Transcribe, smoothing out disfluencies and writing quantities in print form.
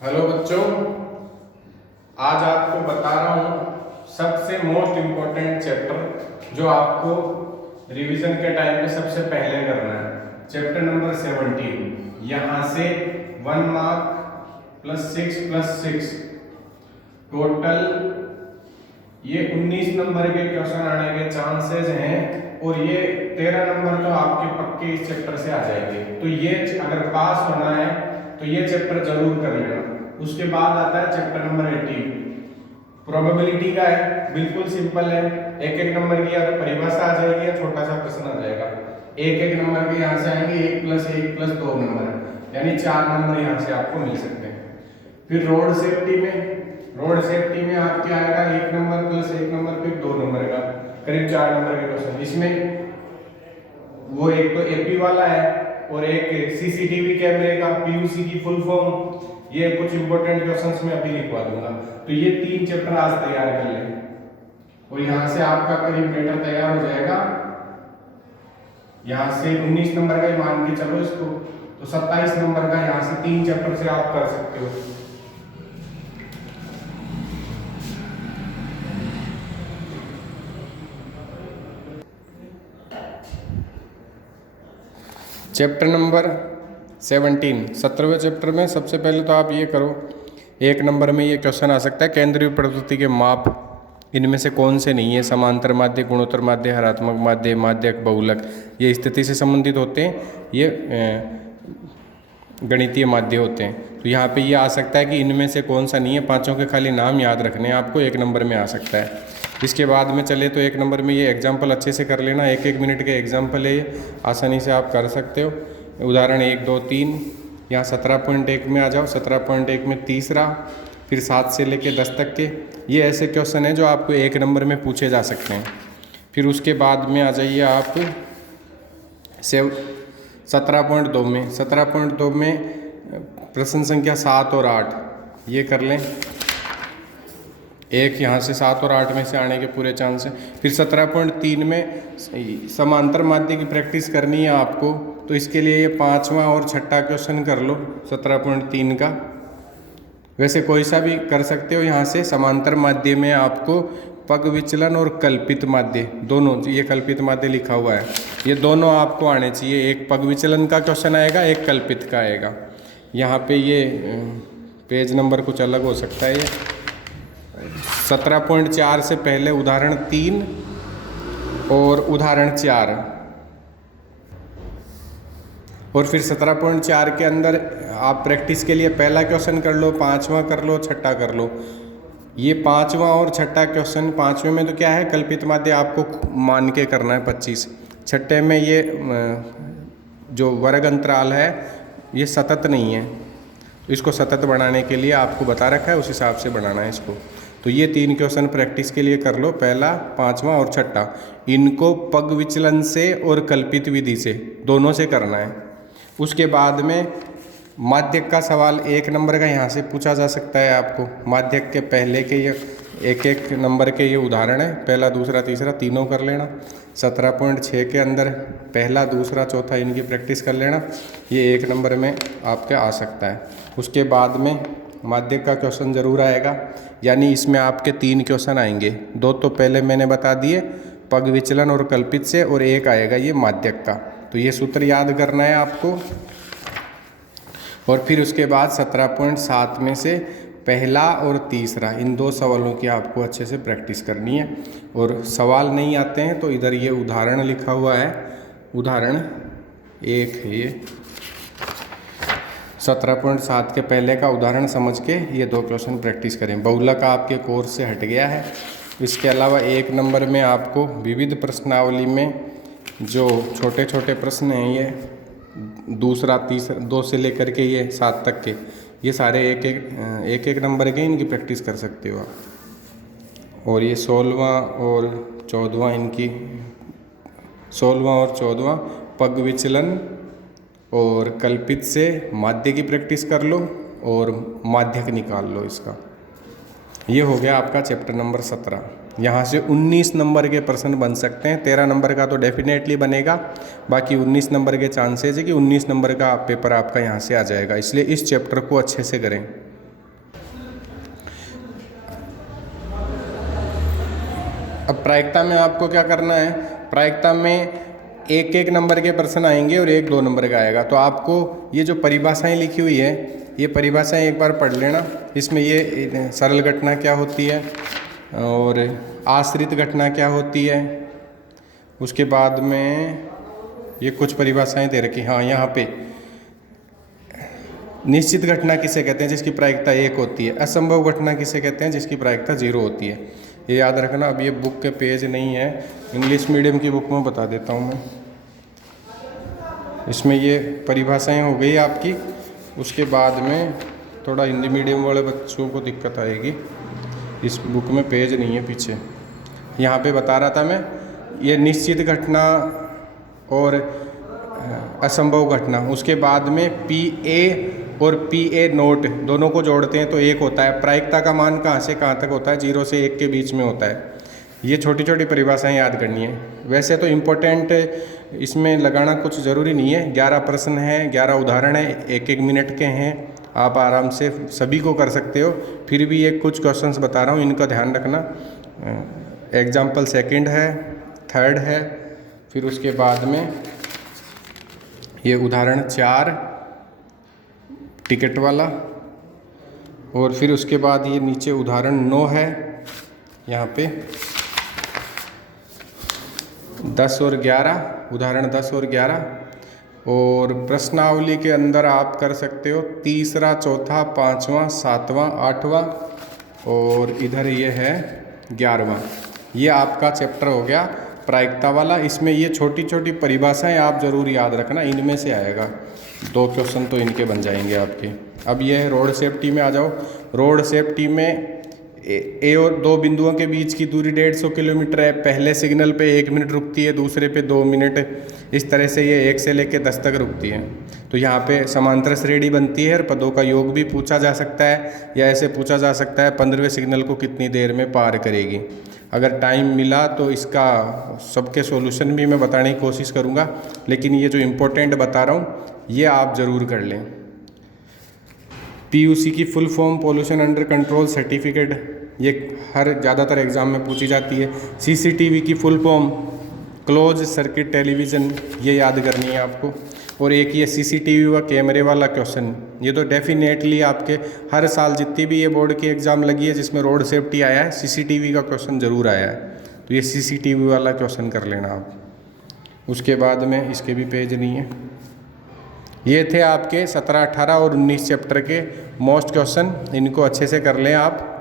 Hello बच्चों, आज आपको बता रहा हूँ सबसे मोस्ट इम्पोर्टेंट चैप्टर जो आपको रिवीजन के टाइम पे सबसे पहले करना है। Chapter number 17। यहाँ से 1 मार्क +6 टोटल ये 19 नंबर के क्वेश्चन आने के चांसेस हैं और ये 13 नंबर तो आपके पक्के इस चैप्टर से आ जाएंगे। तो ये अगर पास होना है तो ये चैप्टर जरूर कर लेना। उसके बाद आता है चैप्टर नंबर 18, प्रोबेबिलिटी का है। बिल्कुल सिंपल है, एक नंबर की या तो परिभाषा आ जाएगी या छोटा सा प्रश्न आ जाएगा। एक नंबर के यहाँ से आएंगे 1+1+2 नंबर, यानी 4 नंबर यहाँ से आपको मिल सकते हैं। फिर रोड सेफ्टी में आपके आएगा 1 नंबर +1 नंबर फिर 2 नंबर का, करीब 4 नंबर के क्वेश्चन। इसमें वो एक तो एपी वाला है और एक सीसीटीवी कैमरे का पीयूसी की फुल फॉर्म। ये कुछ इंपॉर्टेंट क्वेश्चंस मैं अभी लिखवा दूंगा। तो ये 3 चैप्टर आज तैयार कर लें और यहाँ से आपका करीब मैटर तैयार हो जाएगा। यहाँ से 19 नंबर का ही मान के चलो इसको, तो 27 नंबर का यहाँ से 3 चैप्टर से आप कर सकते हो। चैप्टर नंबर 17, 17वें चैप्टर में सबसे पहले तो आप ये करो, 1 नंबर में ये क्वेश्चन आ सकता है केंद्रीय प्रवृत्ति के माप इनमें से कौन से नहीं है। समांतर माध्य, गुणोत्तर माध्य, हरात्मक माध्य, माध्यक, बहुलक, ये स्थिति से संबंधित होते हैं, ये गणितीय माध्य होते हैं। तो यहाँ पे ये आ सकता है कि इनमें से कौन सा नहीं है। पांचों के खाली नाम याद रखने हैं आपको, 1 नंबर में आ सकता है। इसके बाद में चले तो 1 नंबर में ये एग्जाम्पल अच्छे से कर लेना, 1-1 मिनट के एग्जाम्पल है, ये आसानी से आप कर सकते हो। उदाहरण 1, 2, 3। यहाँ 17.1 में आ जाओ, 17.1 में तीसरा, फिर 7 से लेके 10 तक के ये ऐसे क्वेश्चन हैं जो आपको 1 नंबर में पूछे जा सकते हैं। फिर उसके बाद में आ जाइए आप 17.2 में। 17.2 में प्रश्न संख्या 7 और 8 ये कर लें। एक यहाँ से 7 और 8 में से आने के पूरे चांस हैं। फिर 17.3 में समांतर माध्य की प्रैक्टिस करनी है आपको, तो इसके लिए ये 5वां और 6ठा क्वेश्चन कर लो 17.3 का। वैसे कोई सा भी कर सकते हो। यहाँ से समांतर माध्य में आपको पग विचलन और कल्पित माध्य दोनों, ये कल्पित माध्य लिखा हुआ है, ये दोनों आपको आने चाहिए। एक पग विचलन का क्वेश्चन आएगा, एक कल्पित का आएगा। यहाँ पे ये पेज नंबर कुछ अलग हो सकता है। ये 17.4 से पहले उदाहरण 3 और उदाहरण 4, और फिर 17.4 के अंदर आप प्रैक्टिस के लिए पहला क्वेश्चन कर लो, 5वां कर लो, 6ठा कर लो। ये 5वां और 6ठा क्वेश्चन, 5वें में तो क्या है, कल्पित माध्य आपको मान के करना है 25। 6ठे में ये जो वर्ग अंतराल है ये सतत नहीं है, इसको सतत बनाने के लिए आपको बता रखा है, उस हिसाब से बनाना है इसको। तो ये 3 क्वेश्चन प्रैक्टिस के लिए कर लो, पहला, 5वां और 6ठा। इनको पग विचलन से और कल्पित विधि से दोनों से करना है। उसके बाद में माध्यक का सवाल 1 नंबर का यहाँ से पूछा जा सकता है आपको। माध्यक के पहले के ये 1-1 नंबर के ये उदाहरण है, पहला, दूसरा, तीसरा तीनों कर लेना। 17.6 के अंदर पहला, दूसरा, चौथा इनकी प्रैक्टिस कर लेना, ये 1 नंबर में आपके आ सकता है। उसके बाद में माध्यक का क्वेश्चन जरूर आएगा, यानी इसमें आपके 3 क्वेश्चन आएंगे। 2 तो पहले मैंने बता दिए, पग विचलन और कल्पित से, और 1 आएगा ये माध्यक का। तो ये सूत्र याद करना है आपको। और फिर उसके बाद 17.7 में से पहला और तीसरा, इन 2 सवालों की आपको अच्छे से प्रैक्टिस करनी है। और सवाल नहीं आते हैं तो इधर ये उदाहरण लिखा हुआ है, उदाहरण 1 है ये। 17.7 के पहले का उदाहरण समझ के ये 2 क्वेश्चन प्रैक्टिस करें। बहुलक आपके कोर्स से हट गया है। इसके अलावा 1 नंबर में आपको विविध प्रश्नावली में जो छोटे छोटे प्रश्न हैं, ये दूसरा, तीसरा, 2 से लेकर के ये 7 तक के, ये सारे एक नंबर के, इनकी प्रैक्टिस कर सकते हो आप। और ये 16वां और 14वां, इनकी 16वां और 14वां पग विचलन और कल्पित से माध्य की प्रैक्टिस कर लो और माध्यक निकाल लो इसका। ये हो गया आपका चैप्टर नंबर 17। यहाँ से 19 नंबर के प्रश्न बन सकते हैं। 13 नंबर का तो डेफिनेटली बनेगा, बाकी 19 नंबर के चांसेस है कि 19 नंबर का पेपर आपका यहाँ से आ जाएगा। इसलिए इस चैप्टर को अच्छे से करें। अब प्रायिकता में आपको क्या करना है, प्रायिकता में एक एक नंबर के प्रश्न आएंगे और एक 2 नंबर का आएगा। तो आपको ये जो परिभाषाएं लिखी हुई है, ये परिभाषाएं एक बार पढ़ लेना। इसमें ये सरल घटना क्या होती है और आश्रित घटना क्या होती है, उसके बाद में ये कुछ परिभाषाएं दे रखी। हाँ, यहाँ पे निश्चित घटना किसे कहते हैं जिसकी प्रायिकता 1 होती है, असंभव घटना किसे कहते हैं जिसकी प्रायिकता 0 होती है। ये याद रखना। अब ये बुक के पेज नहीं है, इंग्लिश मीडियम की बुक में बता देता हूँ मैं। इसमें ये परिभाषाएं हो गई आपकी। उसके बाद में थोड़ा हिंदी मीडियम वाले बच्चों को दिक्कत आएगी, इस बुक में पेज नहीं है पीछे। यहाँ पे बता रहा था मैं, ये निश्चित घटना और असंभव घटना, उसके बाद में PA और PA नोट दोनों को जोड़ते हैं तो 1 होता है। प्रायिकता का मान कहाँ से कहाँ तक होता है, 0 से 1 के बीच में होता है। ये छोटी छोटी परिभाषाएं याद करनी है। वैसे तो इम्पोर्टेंट इसमें लगाना कुछ ज़रूरी नहीं है। 11 प्रश्न हैं, 11 उदाहरण हैं, 1-1 मिनट के हैं। आप आराम से सभी को कर सकते हो। फिर भी ये कुछ क्वेश्चंस बता रहा हूँ, इनका ध्यान रखना। एग्जाम्पल 2 है, 3 है, फिर उसके बाद में ये उदाहरण 4 टिकट वाला, और फिर उसके बाद ये नीचे उदाहरण 9 है। यहाँ पे 10 और 11, उदाहरण 10 और 11। और प्रश्नावली के अंदर आप कर सकते हो 3रा, 4था, 5वां, 7वां, 8वां, और इधर ये है 11वां। ये आपका चैप्टर हो गया प्रायिकता वाला। इसमें ये छोटी छोटी परिभाषाएं आप ज़रूर याद रखना, इनमें से आएगा 2 क्वेश्चन तो इनके बन जाएंगे आपके। अब ये है रोड सेफ्टी में आ जाओ। रोड सेफ्टी में ए और 2 बिंदुओं के बीच की दूरी 150 किलोमीटर है। पहले सिग्नल पे 1 मिनट रुकती है, दूसरे पे 2 मिनट। इस तरह से ये 1 से लेकर 10 तक रुकती है। तो यहाँ पे समांतर श्रेणी बनती है और पदों का योग भी पूछा जा सकता है, या ऐसे पूछा जा सकता है 15वें सिग्नल को कितनी देर में पार करेगी। अगर टाइम मिला तो इसका सबके सॉल्यूशन भी मैं बताने की कोशिश करूँगा, लेकिन ये जो इम्पोर्टेंट बता रहा हूँ ये आप ज़रूर कर लें। PUC की full form pollution under control certificate, ये हर ज़्यादातर एग्ज़ाम में पूछी जाती है। CCTV की full form close circuit television, ये याद करनी है आपको। और एक ये CCTV व कैमरे वाला क्वेश्चन, ये तो डेफिनेटली आपके हर साल जितनी भी ये बोर्ड की एग्ज़ाम लगी है जिसमें रोड सेफ्टी आया है, CCTV का क्वेश्चन ज़रूर आया है। तो ये CCTV वाला क्वेश्चन कर लेना आप। उसके बाद में इसके भी पेज नहीं है। ये थे आपके 17, 18 और 19 चैप्टर के मोस्ट क्वेश्चन, इनको अच्छे से कर लें आप।